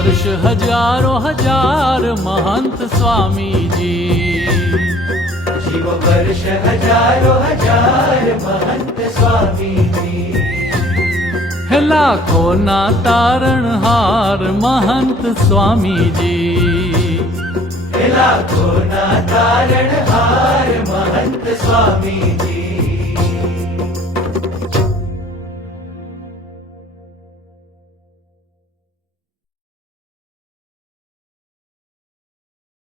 વર્ષ હજારો હજાર મહંત સ્વામીજી, જીવ વર્ષ હજારો હજાર મહંત સ્વામીજી, હે લાખોના તારણહાર મહંત સ્વામીજી, લાખોના તારણહાર મહંત સ્વામીજી,